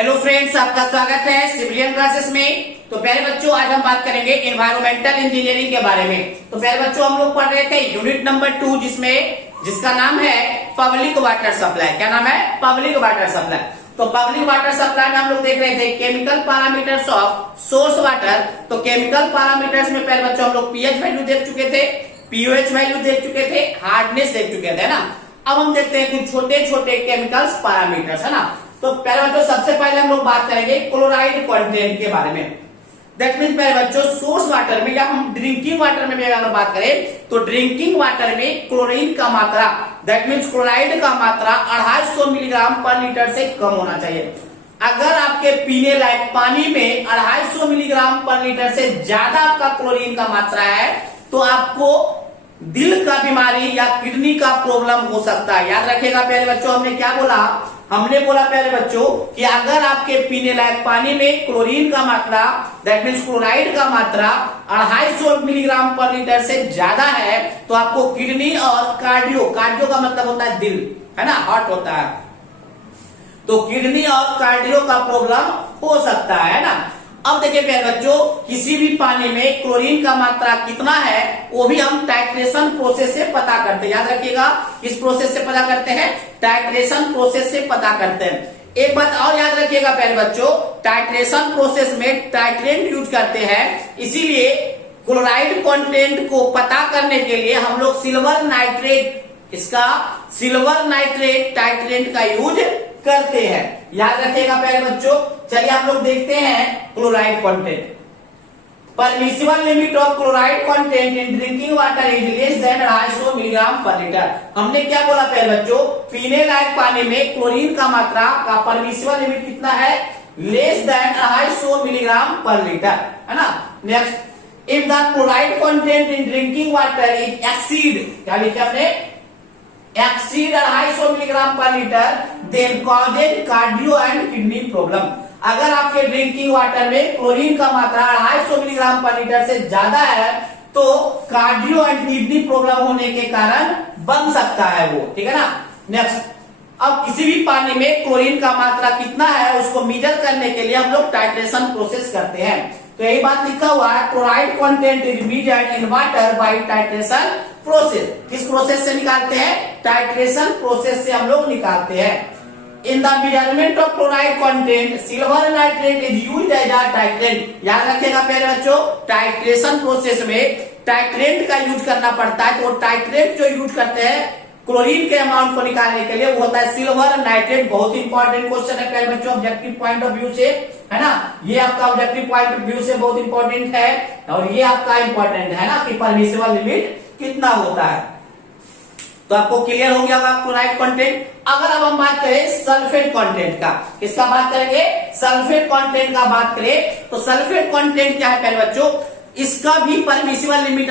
Hello friends, आपका स्वागत है सिविलियन क्लासेस में। तो प्यारे बच्चों, आज हम बात करेंगे एनवायरमेंटल इंजीनियरिंग के बारे में। तो प्यारे बच्चों, हम लोग पढ़ रहे थे यूनिट नंबर 2 जिसका नाम है पब्लिक वाटर सप्लाई। क्या नाम है? Public water supply. तो पब्लिक वाटर सप्लाई में हम लोग देख रहे थे chemical parameters of source water. तो केमिकल पैरामीटर्स में प्यारे बच्चों हम लोग पीएच वैल्यू देख चुके थे, पीओएच वैल्यू देख चुके थे, हार्डनेस देख चुके थे ना। अब हम देखते हैं कुछ छोटे छोटे केमिकल्स पैरामीटर्स, है ना। तो प्यारे बच्चों, सबसे पहले हम लोग बात करेंगे क्लोराइड कंटेंट के बारे में। दैट मीन्स प्यारे बच्चों, सोर्स वाटर में या हम ड्रिंकिंग वाटर में भी अगर बात करें तो ड्रिंकिंग वाटर में क्लोरीन का मात्रा, दैट मीन्स क्लोराइड का मात्रा 250 मिलीग्राम पर लीटर से कम होना चाहिए। अगर आपके पीने लायक पानी में 250 मिलीग्राम पर लीटर से ज्यादा आपका क्लोरीन का मात्रा है तो आपको दिल का बीमारी या किडनी का प्रॉब्लम हो सकता है। याद रखिएगा प्यारे बच्चों, हमने क्या बोला? हमने बोला प्यारे बच्चों कि अगर आपके पीने लायक पानी में क्लोरीन का मात्रा, दैट मीन्स क्लोराइड का मात्रा 250 मिलीग्राम पर लीटर से ज्यादा है तो आपको किडनी और कार्डियो का मतलब होता है दिल, है ना, हार्ट होता है, तो किडनी और कार्डियो का प्रॉब्लम हो सकता है ना। अब देखिए प्यारे बच्चों, किसी भी पानी में क्लोरीन का मात्रा कितना है वो भी हम टाइट्रेशन प्रोसेस से पता करते हैं। याद रखिएगा, किस प्रोसेस से पता करते हैं? टाइट्रेशन प्रोसेस से पता करते हैं। एक बात और याद रखिएगा प्यारे बच्चों, टाइट्रेशन प्रोसेस में टाइट्रेंट यूज करते हैं, इसीलिए क्लोराइड कंटेंट को पता करने के लिए हम लोग सिल्वर नाइट्रेट टाइट्रेंट का यूज करते हैं। याद रखिएगा प्यारे बच्चों। चलिए हम लोग देखते हैं chloride content. Permissible limit of chloride content in drinking water is less than 250 milligram per litre. हमने क्या बोला प्यारे बच्चों? पीने लायक पानी में क्लोरीन का मात्रा का परमिसिबल लिमिट कितना है? Less than 250 milligram per litre, है ना। Next, if the chloride content in drinking water is exceed, क्या लिखा हमने? Exceed 250 milligram per litre then causes cardio and kidney problem. अगर आपके ड्रिंकिंग वाटर में क्लोरीन का मात्रा 250 मिलीग्राम पर लीटर से ज्यादा है तो कार्डियो एंड किडनी प्रॉब्लम होने के कारण बन सकता है वो, ठीक है ना। नेक्स्ट, अब किसी भी पानी में क्लोरीन का मात्रा कितना है उसको मेजर करने के लिए हम लोग टाइट्रेशन प्रोसेस करते हैं। तो यही बात लिखा हुआ है, chloride content is measured in water bye titration process. किस प्रोसेस से निकालते हैं? टाइट्रेशन प्रोसेस से हम लोग निकालते हैं। In the measurement of chloride content silver nitrate is used as a titrant. याद रखिएगा प्यारे बच्चों, टाइट्रेशन प्रोसेस में टाइट्रेंट का यूज करना पड़ता है। तो टाइट्रेंट जो यूज करते हैं क्लोरीन के अमाउंट को निकालने के लिए वो होता है सिल्वर नाइट्रेट। बहुत इंपॉर्टेंट क्वेश्चन है प्यारे बच्चों, ऑब्जेक्टिव पॉइंट ऑफ व्यू से, है ना। ये आपका ऑब्जेक्टिव पॉइंट ऑफ व्यू से बहुत इंपॉर्टेंट है और ये आपका इंपॉर्टेंट है ना कि परमिसिबल लिमिट कितना होता है। तो आपको क्लियर हो गया होगा क्लोराइड कंटेंट। अगर अब हम बात करें सल्फेट कंटेंट का, किसका बात करेंगे? सल्फेट कंटेंट का बात करें तो सल्फेट कंटेंट क्या है प्यारे बच्चों? इसका भी परमिसिबल लिमिट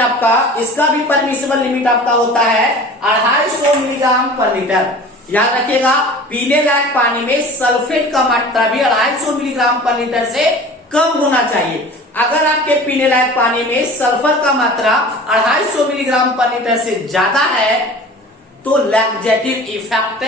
आपका होता है 250 मिलीग्राम पर लीटर। याद रखिएगा, पीने लायक पानी में सल्फेट का मात्रा भी 250 मिलीग्राम पर लीटर से कम होना चाहिए। अगर आपके पीने लायक पानी में सल्फर का मात्रा 250 मिलीग्राम पर लीटर से ज्यादा है तो लैक्जेटिव इफेक्ट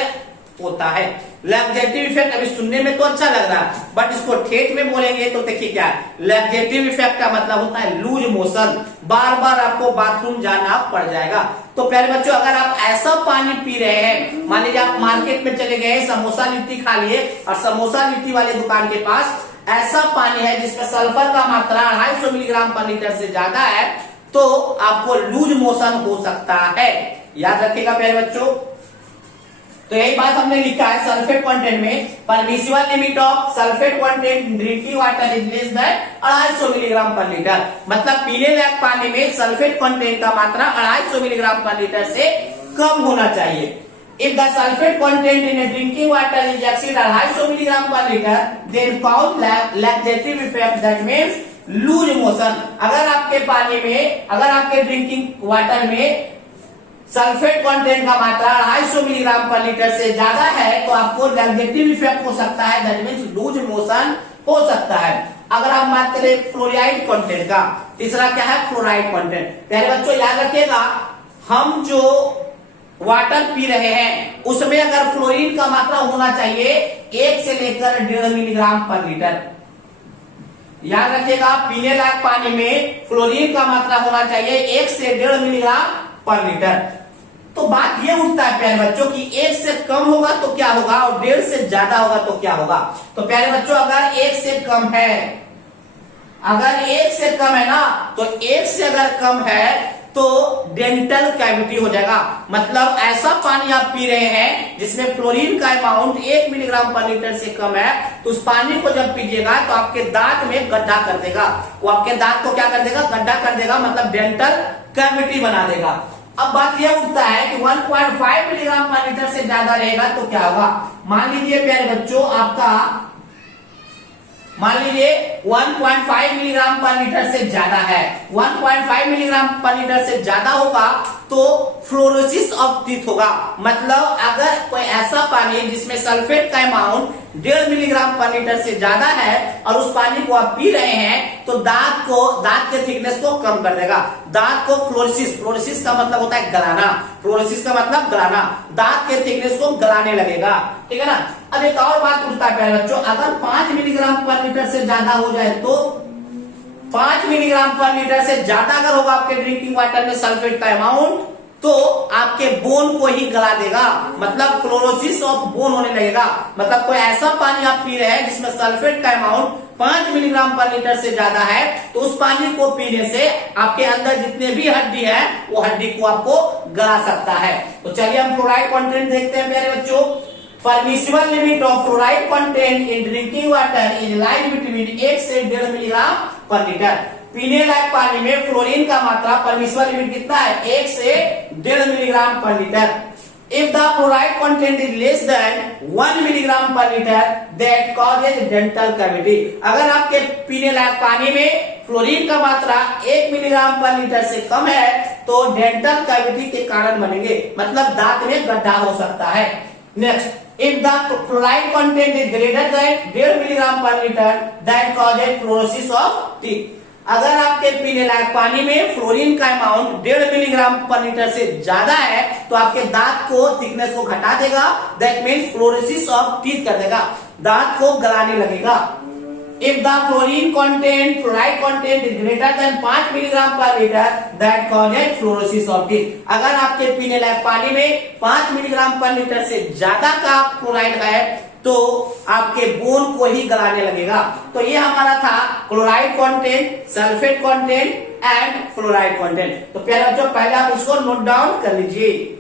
होता है। लैक्जेटिव इफेक्ट अभी सुनने में तो अच्छा लग रहा है बट इसको ठेठ में बोलेंगे तो देखिए क्या है। लैक्जेटिव इफेक्ट का मतलब होता है लूज मोशन, बार बार आपको बाथरूम जाना पड़ जाएगा। तो प्यारे बच्चों, अगर आप ऐसा पानी पी रहे हैं, मान लीजिए आप मार्केट में चले गए, समोसा लिट्टी खा लिए और समोसा लिट्टी वाले दुकान के पास ऐसा पानी है जिसका सल्फर का मात्रा 250 मिलीग्राम पर लीटर से ज्यादा है तो आपको लूज मोशन हो सकता है। याद रखिएगा प्यारे बच्चों। तो यही बात हमने लिखा है सल्फेट कंटेंट में, permissible limit of sulphate content in drinking water is less than 250 milligram per litre. मतलब पीने लायक पानी में सल्फेट कंटेंट का मात्रा 250 मिलीग्राम पर लीटर से कम होना चाहिए। If the sulfate content in a drinking water is exceed 250 milligram per litre, then cause laxative effect, that means lose motion। अगर आपके ड्रिंकिंग वाटर में सल्फेट कंटेंट का मात्रा 250 मिलीग्राम पर लीटर से ज्यादा है तो आपको लैक्जेटिव इफेक्ट हो सकता है, दैट मीन्स लूज मोशन हो सकता है। अगर आप बात करें फ्लोराइड कंटेंट का, तीसरा क्या है? Fluoride content. प्यारे बच्चों याद रखिएगा, हम जो वाटर पी रहे हैं उसमें अगर फ्लोरीन का मात्रा होना चाहिए 1 से लेकर 1.5 मिलीग्राम पर लीटर। याद रखिएगा, पीने लायक पानी में फ्लोरीन का मात्रा होना चाहिए 1 से 1.5 मिलीग्राम पर लीटर। तो बात ये उठता है प्यारे बच्चों कि 1 से कम होगा तो क्या होगा और 1.5 से ज्यादा होगा तो क्या होगा। तो प्यारे बच्चों, अगर 1 से कम है, अगर 1 से कम है ना, तो 1 से अगर कम है तो डेंटल कैविटी हो जाएगा। मतलब ऐसा पानी आप पी रहे हैं जिसमें फ्लोरीन का अमाउंट 1 मिलीग्राम पर लीटर से कम है, तो उस पानी को जब पीजिएगा तो आपके दांत में गड्ढा कर देगा। वो आपके दांत को क्या कर देगा, गड्ढा कर देगा, मतलब डेंटल कैविटी बना देगा। अब बात यह उठता है कि 1.5 मिलीग्राम पर लीटर से ज्यादा रहेगा तो क्या होगा। मान लीजिए प्यारे बच्चों, आपका मान लीजिए 1.5 मिलीग्राम पर लीटर से ज्यादा है, 1.5 मिलीग्राम पर लीटर से ज्यादा होगा तो फ्लोरोसिस ऑफ टीथ होगा। मतलब अगर कोई ऐसा पानी जिसमें सल्फेट का अमाउंट 1.5 मिलीग्राम पर लीटर से ज्यादा है और उस पानी को आप पी रहे हैं तो दांत के थिकनेस को कम कर देगा। दांत को फ्लोरोसिस का मतलब होता है गलाना, फ्लोरोसिस का मतलब गलाना, दांत के थिकनेस को गलाने लगेगा। ठीक है ना। अब एक और बात उठता है प्यारे बच्चों, अगर 5 मिलीग्राम पर लीटर से ज्यादा हो जाए तो 5 मिलीग्राम पर लीटर से ज्यादा अगर होगा आपके ड्रिंकिंग वाटर में सल्फेट का अमाउंट तो आपके बोन को ही गला देगा, मतलब क्लोरोसिस ऑफ बोन होने लगेगा। मतलब कोई ऐसा पानी आप पी रहे हैं जिसमें सल्फेट का अमाउंट 5 मिलीग्राम पर लीटर से ज्यादा है तो उस पानी को पीने से आपके अंदर जितने भी हड्डी है वो हड्डी को आपको गला सकता है। तो चलिए हम फ्लोराइड कंटेंट देखते हैं प्यारे बच्चों। Permissible limit of fluoride content in drinking water is line between 1 से 1.5 मिलीग्राम पर लीटर। पीने लायक पानी में फ्लोरीन का मात्रा परमिसिबल लिमिट कितना है, 1 से 1.5 milligram per litre. If the fluoride content is less than 1 milligram per litre that causes dental cavity. अगर आपके पीने लायक पानी में फ्लोरीन का मात्रा 1 मिलीग्राम पर लीटर से कम है तो डेंटल कैविटी के कारण बनेंगे, मतलब दांत में गड्ढा हो सकता है। Next, if the fluoride content is greater than 1.5 milligram per litre that causes fluorosis of teeth। अगर आपके पीने लायक पानी में फ्लोरीन का अमाउंट 1.5 मिलीग्राम पर लीटर से ज्यादा है तो आपके दांत को थिकनेस को घटा देगा, that means fluorosis of teeth कर देगा, दांत को गलाने लगेगा। If the fluoride content is greater than 5 milligram per litre that causes fluorosis of teeth। अगर आपके पीने लायक पानी में 5 मिलीग्राम पर लीटर से ज्यादा का फ्लोराइड है तो आपके बोन को ही गलाने लगेगा। तो ये हमारा था chloride content, sulphate content and fluoride content. तो प्यारे बच्चों, पहले आप इसको नोट डाउन कर लीजिए।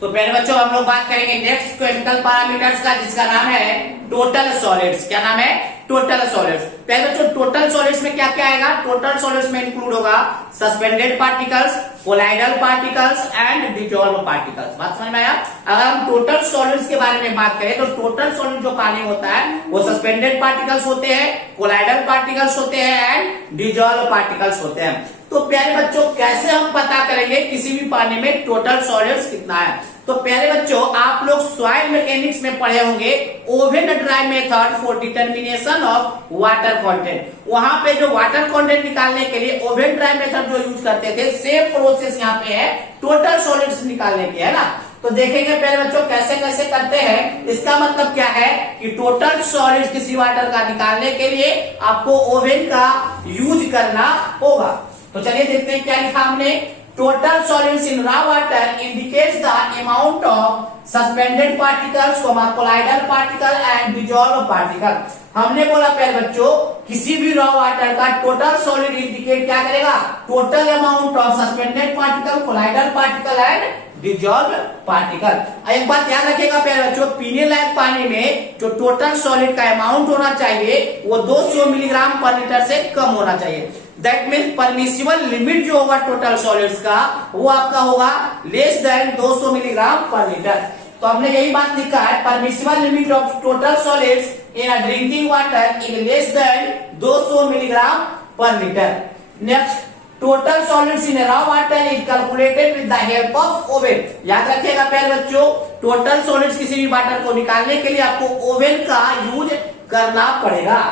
तो प्यारे बच्चों, हम लोग बात करेंगे नेक्स्ट केमिकल पैरामीटर्स का, जिसका नाम है टोटल सॉलिड्स। क्या नाम है, टोटल सॉलिड्स। प्यारे बच्चों, टोटल सॉलिड्स में क्या क्या आएगा, टोटल सॉलिड्स में इंक्लूड होगा suspended particles, colloidal particles and dissolve particles. बात समझ में आया। अगर हम टोटल सॉलिड्स के बारे में बात करें तो टोटल सॉलिड जो पानी होता है वो सस्पेंडेड पार्टिकल्स होते हैं, कोलाइडल पार्टिकल्स होते हैं एंड डिसॉल्व पार्टिकल्स होते हैं। तो प्यारे बच्चों, कैसे हम पता करेंगे किसी भी पानी में टोटल सॉलिड्स कितना है। तो प्यारे बच्चों, आप लोग सॉइल मैकेनिक्स में पढ़े होंगे oven dry method for determination of water content. वहां पे जो वाटर कंटेंट निकालने के लिए ओवन ड्राई मेथड जो यूज करते थे, सेम प्रोसेस यहाँ पे है टोटल सॉलिड्स निकालने की, है ना। तो देखेंगे प्यारे बच्चों कैसे कैसे करते हैं। इसका मतलब क्या है कि टोटल सॉलिड्स किसी वाटर का निकालने के लिए आपको ओवन का यूज करना होगा। तो चलिए देखते हैं क्या लिखा हमने। Total solids in raw water indicates the amount of suspended particles, colloidal particle and dissolve particle. हमने बोला प्यारे बच्चों, किसी भी रॉ वाटर का टोटल सॉलिड इंडिकेट क्या करेगा, total amount of suspended particle, colloidal particle and dissolve particle. एक बात याद रखिएगा प्यारे बच्चों, पीने लायक पानी में जो टोटल सॉलिड का अमाउंट होना चाहिए वो 200 मिलीग्राम पर लीटर से कम होना चाहिए। दैट मीन्स परमिसिबल लिमिट जो होगा टोटल सॉलिड्स का वो आपका होगा less than 200 milligram per litre. तो हमने यही बात लिखा है, permissible limit of total solids in a drinking water is less than 200 milligram per litre. Next, total solids in raw water is calculated with the help of oven. याद रखिएगा प्यारे बच्चों, टोटल सॉलिड्स किसी भी वाटर को निकालने के लिए आपको ओवन का यूज करना पड़ेगा।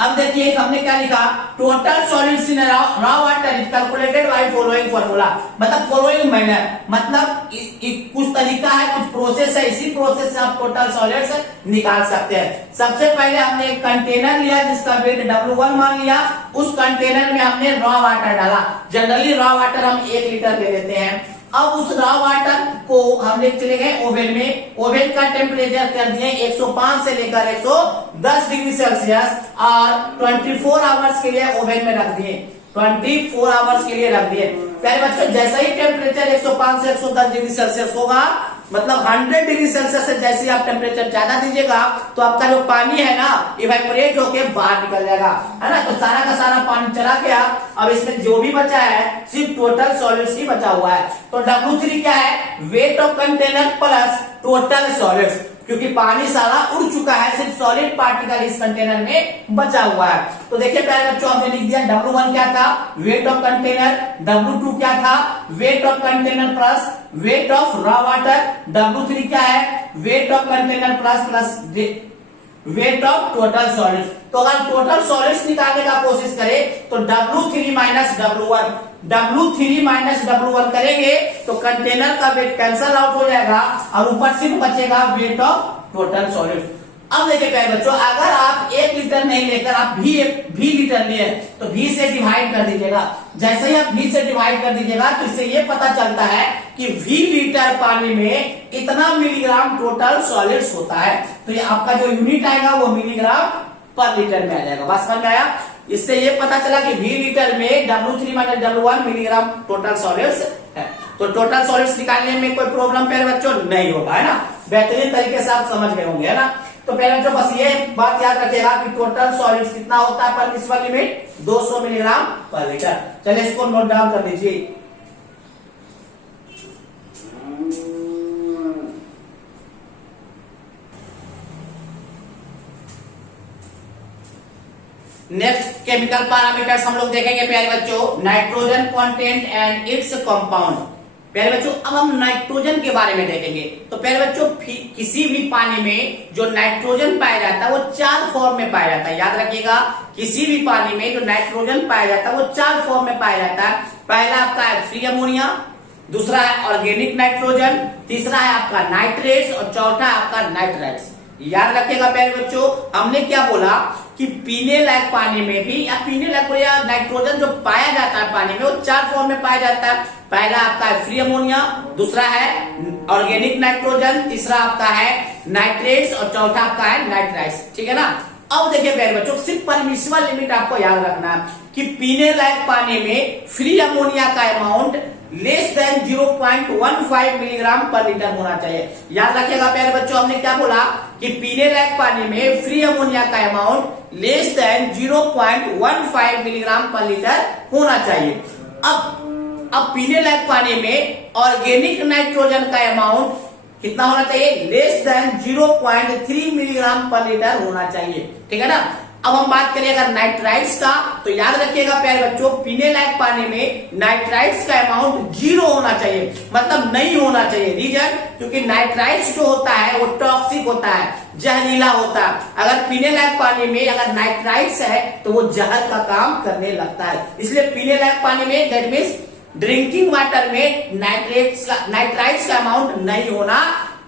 अब देखिए हमने क्या लिखा, total solids in raw water is calculated by following formula, मतलब फॉलोइंग मैनर, मतलब कुछ तरीका है, कुछ प्रोसेस है, इसी प्रोसेस से आप टोटल सॉलिड्स निकाल सकते हैं। सबसे पहले हमने एक कंटेनर लिया जिसका वेट W1 मान लिया, उस कंटेनर में हमने रॉ वाटर डाला। जनरली रॉ वाटर हम 1 लीटर ले लेते हैं। अब उस रॉ वाटर को हम ले चले गए ओवन में, ओवन का टेम्परेचर कर दिए 105 से लेकर 110 डिग्री सेल्सियस और 24 आवर्स के लिए ओवन में रख दिए, 24 आवर्स के लिए रख दिए। प्यारे बच्चों, जैसा ही टेम्परेचर 105 से 110 डिग्री सेल्सियस होगा, मतलब 100 डिग्री सेल्सियस से जैसे आप टेम्परेचर ज्यादा दीजिएगा तो आपका जो पानी है ना इवेपोरेट होके बाहर निकल जाएगा, है ना। तो सारा का सारा पानी चला गया। अब इसमें जो भी बचा है सिर्फ टोटल सॉलिड्स ही बचा हुआ है। तो W3 क्या है, weight of container plus total solids, क्योंकि पानी सारा उड़ चुका है, सिर्फ सॉलिड पार्टिकल इस कंटेनर में बचा हुआ है। तो देखिए प्यारे बच्चों, हमने लिख दिया W1 क्या था, वेट ऑफ कंटेनर, W2 क्या था, weight of container plus weight of raw water, W3 क्या है, weight of container plus weight of total solids. तो अगर टोटल सॉलिड्स निकालने का कोशिश करें तो W3 माइनस W1 करेंगे तो कंटेनर का वेट कैंसल आउट हो जाएगा और ऊपर सिर्फ बचेगा वेट ऑफ टोटल सॉलिड्स। अब देखिए प्यारे बच्चों, अगर आप 1 लीटर नहीं लेकर आप भी लीटर लिए तो भी से डिवाइड कर दीजिएगा। जैसे ही आप भी से डिवाइड कर दीजिएगा तो इससे ये पता चलता है कि भी लीटर पानी में इतना मिलीग्राम टोटल सॉलिड्स होता है। तो ये आपका जो यूनिट आएगा वो मिलीग्राम पर लीटर में आ जाएगा। बस समझ में आया। इससे ये पता चला कि भी लीटर में W3 minus W1 milligram total solids है। तो टोटल सॉलिड्स निकालने में कोई प्रॉब्लम प्यारे बच्चों नहीं होगा, है ना। बेहतरीन तरीके से आप समझ गए होंगे, है ना। तो पहले बच्चों बस ये बात याद रखिएगा कि टोटल सॉलिड्स कितना होता है, permissible limit 200 milligram per litre. चलिए इसको नोट डाउन कर लीजिए। नेक्स्ट केमिकल पैरामीटर्स हम लोग देखेंगे प्यारे बच्चों, nitrogen content and its compound. प्यारे बच्चों, अब हम नाइट्रोजन के बारे में देखेंगे। तो प्यारे बच्चों, किसी भी पानी में जो नाइट्रोजन पाया जाता है वो 4 फॉर्म में पाया जाता है। याद रखिएगा, किसी भी पानी में जो नाइट्रोजन पाया जाता है वो 4 फॉर्म में पाया जाता है। पहला आपका है फ्री अमोनिया, दूसरा है ऑर्गेनिक नाइट्रोजन, तीसरा है आपका नाइट्रेट्स और चौथा आपका नाइट्राइट्स। याद रखिएगा प्यारे बच्चों, हमने क्या बोला कि पीने लायक पानी में भी या पीने लायक या नाइट्रोजन जो पाया जाता है पानी में वो 4 फॉर्म में पाया जाता है। पहला आपका है फ्री अमोनिया, दूसरा है ऑर्गेनिक नाइट्रोजन, तीसरा आपका है नाइट्रेट्स और चौथा आपका है नाइट्राइट्स। ठीक है ना। अब देखिए प्यारे बच्चों, सिर्फ परमिसिबल लिमिट आपको याद रखना है कि पीने लायक पानी में फ्री अमोनिया का amount less than 0.15 milligram per litre होना चाहिए। याद रखिएगा प्यारे बच्चों, हमने क्या बोला कि पीने लायक पानी में फ्री अमोनिया का amount less than 0.15 milligram per litre होना चाहिए। अब पीने लायक पानी में ऑर्गेनिक नाइट्रोजन का अमाउंट कितना होना चाहिए, less than 0.3 milligram per litre होना चाहिए। ठीक है ना। अब हम बात करें अगर नाइट्राइट्स का, तो याद रखिएगा प्यारे बच्चों, पीने लायक पानी में नाइट्राइट्स का अमाउंट 0 होना चाहिए, मतलब नहीं होना चाहिए। रीजन, क्योंकि नाइट्राइट्स जो होता है वो टॉक्सिक होता है, जहरीला होता है। अगर पीने लायक पानी में अगर नाइट्राइट्स है तो वो जहर का काम करने लगता है। इसलिए पीने लायक पानी में, दैट मीन्स ड्रिंकिंग वाटर में नाइट्राइट्स का अमाउंट नहीं होना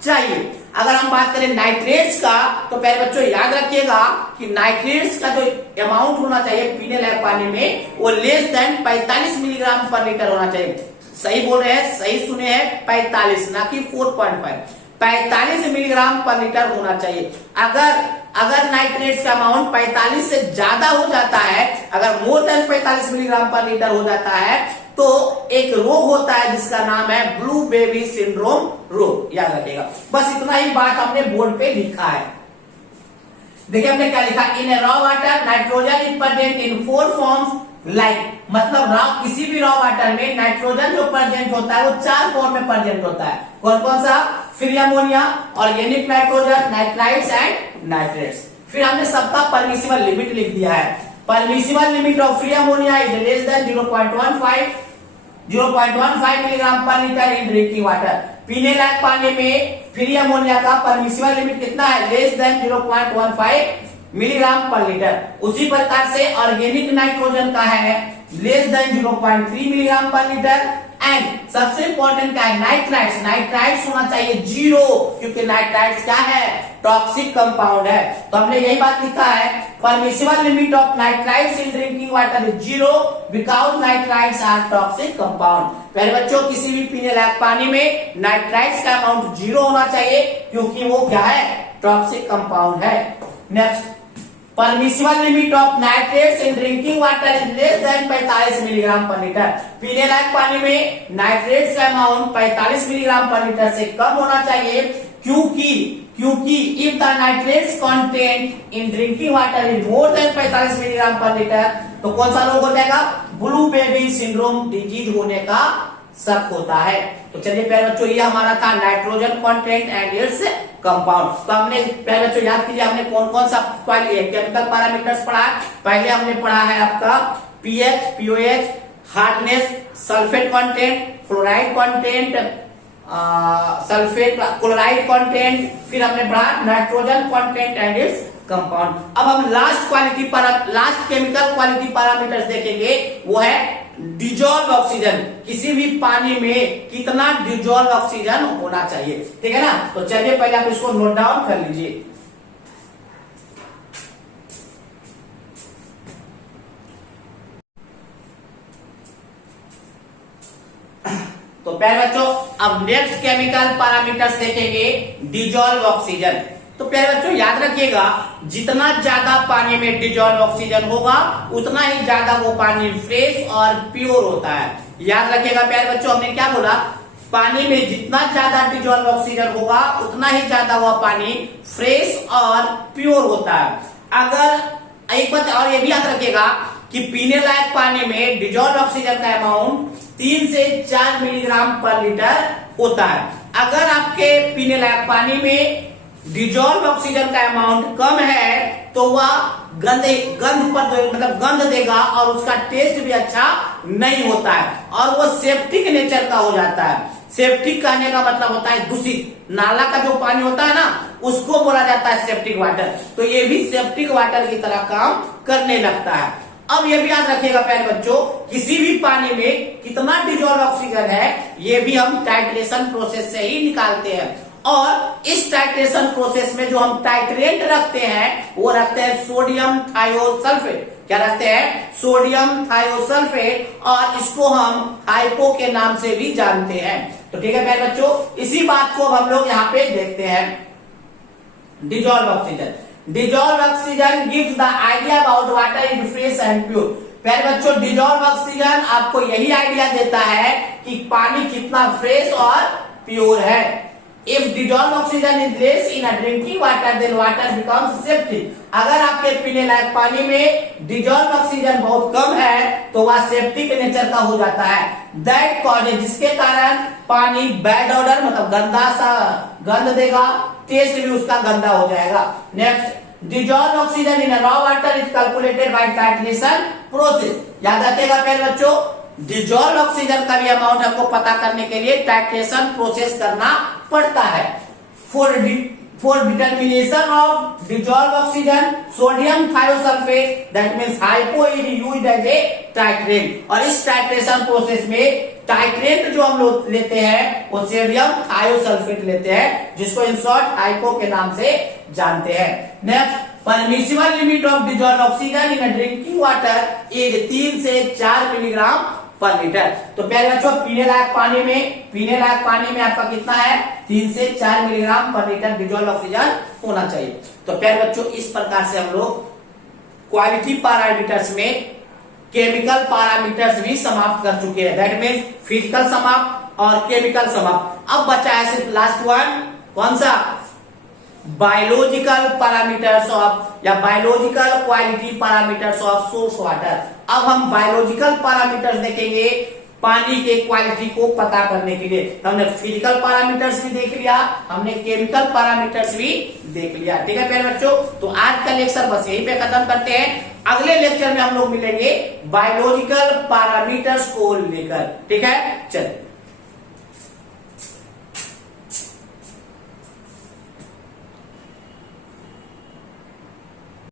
चाहिए। अगर हम बात करें नाइट्रेट्स का, तो पहले बच्चों याद रखिएगा कि नाइट्रेट्स का जो अमाउंट होना चाहिए पीने लायक पानी में वो less than 45 milligram per litre होना चाहिए। सही बोल रहे हैं, सही सुने हैं, 45 ना कि 4.5, 45 मिलीग्राम पर लीटर होना चाहिए। अगर नाइट्रेट्स का अमाउंट 45 से ज्यादा हो जाता है, अगर more than 45 milligram per litre हो जाता है तो एक रोग होता है जिसका नाम है ब्लू बेबी सिंड्रोम रोग। याद रखिएगा। बस इतना ही बात हमने बोर्ड पे लिखा है। देखिए हमने क्या लिखा, in raw water nitrogen is present in 4 forms like, मतलब किसी भी रॉ वाटर में नाइट्रोजन जो प्रेजेंट होता है वो 4 फॉर्म में प्रेजेंट होता है। कौन कौन सा, free ammonia, organic nitrogen, nitrites and nitrates. फिर हमने सबका परमिसिबल लिमिट लिख दिया है। Permissible limit of free ammonia is less then 0.15 milligram per litre in drinking water. पीने लायक पानी में फ्री अमोनिया का परमिसिबल लिमिट कितना है, less then 0.15 milligram per litre. उसी प्रकार से ऑर्गेनिक नाइट्रोजन का है less then 0.3 milligram per litre. And सबसे इंपॉर्टेंट क्या है, नाइट्राइट्स। नाइट्राइट्स होना चाहिए 0, क्योंकि नाइट्राइट्स क्या है, टॉक्सिक कंपाउंड है। तो हमने यही बात लिखा है, permissible limit of nitrites in drinking water is 0 because nitrites are toxic compound. पहले बच्चों, किसी भी पीने लायक पानी में नाइट्राइट्स का अमाउंट 0 होना चाहिए, क्योंकि वो क्या है, टॉक्सिक कंपाउंड है। Next, permissible limit of nitrates in drinking water is less then 45 milligram per litre. पीने लायक पानी में नाइट्रेट्स का अमाउंट 45 मिलीग्राम पर लीटर से कम होना चाहिए, क्योंकि if the nitrates content in drinking water is more than 45 milligram per litre, तो कौन सा रोग हो जाएगा, ब्लू बेबी सिंड्रोम डिजीज होने का शक होता है। तो चलिए पहले बच्चों, ये हमारा था nitrogen content and its compound. तो हमने पहले बच्चों याद कीजिए, हमने कौन कौन सा केमिकल पैरामीटर्स पढ़ा है। पहले हमने पढ़ा है आपका pH, pOH, hardness, sulphate content, fluoride content, sulphate chloride content, फिर हमने पढ़ा nitrogen content and its compound. अब हम लास्ट केमिकल क्वालिटी पैरामीटर्स देखेंगे, वो है डिजॉल्व ऑक्सीजन। किसी भी पानी में कितना डिजॉल्व ऑक्सीजन होना चाहिए, ठीक है ना। तो चलिए पहले आप इसको नोट डाउन कर लीजिए। तो पहले बच्चों, अब नेक्स्ट केमिकल पैरामीटर्स देखेंगे डिजॉल्व ऑक्सीजन। तो पहले बच्चों याद रखिएगा, जितना ज्यादा पानी में डिजॉल्व ऑक्सीजन होगा उतना ही ज्यादा वो पानी फ्रेश और प्योर होता है। याद रखिएगा प्यारे बच्चों, हमने क्या बोला, पानी में जितना ज्यादा डिजॉल्व ऑक्सीजन होगा उतना ही ज्यादा वह पानी फ्रेश और प्योर होता है। अगर एक बात और ये भी याद रखिएगा कि पीने लायक पानी में डिजॉल्व ऑक्सीजन का अमाउंट 3 से 4 मिलीग्राम पर लीटर होता है। अगर आपके पीने लायक पानी में डिजॉल्व ऑक्सीजन का अमाउंट कम है तो वह गंध देगा और उसका टेस्ट भी अच्छा नहीं होता है और वो सेप्टिक नेचर का हो जाता है। सेप्टिक कहने का मतलब होता है दूषित। नाला का जो पानी होता है ना, उसको बोला जाता है सेप्टिक वाटर। तो ये भी सेप्टिक वाटर की तरह काम करने लगता है। अब ये भी याद रखिएगा पहले बच्चों, किसी भी पानी में कितना डिजॉल्व ऑक्सीजन है ये भी हम टाइट्रेशन प्रोसेस से ही निकालते हैं। और इस टाइट्रेशन प्रोसेस में जो हम टाइट्रेंट रखते हैं वो रखते हैं सोडियम थायोसल्फेट। क्या रखते हैं? सोडियम थायोसल्फेट, और इसको हम हाइपो के नाम से भी जानते हैं। तो ठीक है प्यारे बच्चों, इसी बात को हम लोग यहाँ पे देखते हैं। Dissolve oxygen, dissolve oxygen gives the idea about water is fresh and pure. प्यारे बच्चों, डिजॉल्व ऑक्सीजन आपको यही आइडिया देता है कि पानी कितना फ्रेश और प्योर है। If dissolved oxygen is less in a drinking water, then water becomes septic. अगर आपके पीने लायक पानी में डिजॉल्व ऑक्सीजन बहुत कम है तो वह सेप्टिक नेचर का हो जाता है। दैट कॉजेज, जिसके कारण पानी बैड ऑर्डर मतलब गंदा सा गंध देगा, टेस्ट भी उसका गंदा हो जाएगा। Next, dissolve oxygen in raw water is calculated by titration process. याद रखिएगा पहले बच्चों, डिजॉल्व ऑक्सीजन का भी अमाउंट आपको पता करने के लिए टाइट्रेशन प्रोसेस करना पड़ता है। For determination of dissolve oxygen, sodium thiosulphate that means hypo is used as a titrant. और इस टाइट्रेशन प्रोसेस में टाइट्रेंट जो हम लोग लेते हैं वो सोडियम थायोसल्फेट लेते हैं, जिसको इन शॉर्ट हाइपो के नाम से जानते हैं। Next, permissible limit of dissolve oxygen in drinking water is 3 से 4 मिलीग्राम पर लीटर। तो प्यारे बच्चों, पीने लायक पानी में आपका कितना है? 3 से 4 milligram per litre dissolve oxygen होना चाहिए। तो प्यारे बच्चों, इस प्रकार से हम लोग क्वालिटी पैरामीटर्स में केमिकल पैरामीटर्स भी समाप्त कर चुके हैं। दैट मीन्स फिजिकल समाप्त और केमिकल समाप्त। अब बचा है सिर्फ लास्ट वन, कौन सा? बायोलॉजिकल पैरामीटर्स ऑफ या biological quality parameters of source water. अब हम बायोलॉजिकल पैरामीटर्स देखेंगे पानी के क्वालिटी को पता करने के लिए। हमने फिजिकल पैरामीटर्स भी देख लिया, हमने केमिकल पैरामीटर्स भी देख लिया। ठीक है प्यारे बच्चों, तो आज का लेक्चर बस यहीं पे खत्म करते हैं। अगले लेक्चर में हम लोग मिलेंगे बायोलॉजिकल पैरामीटर्स को लेकर। ठीक है, चलिए।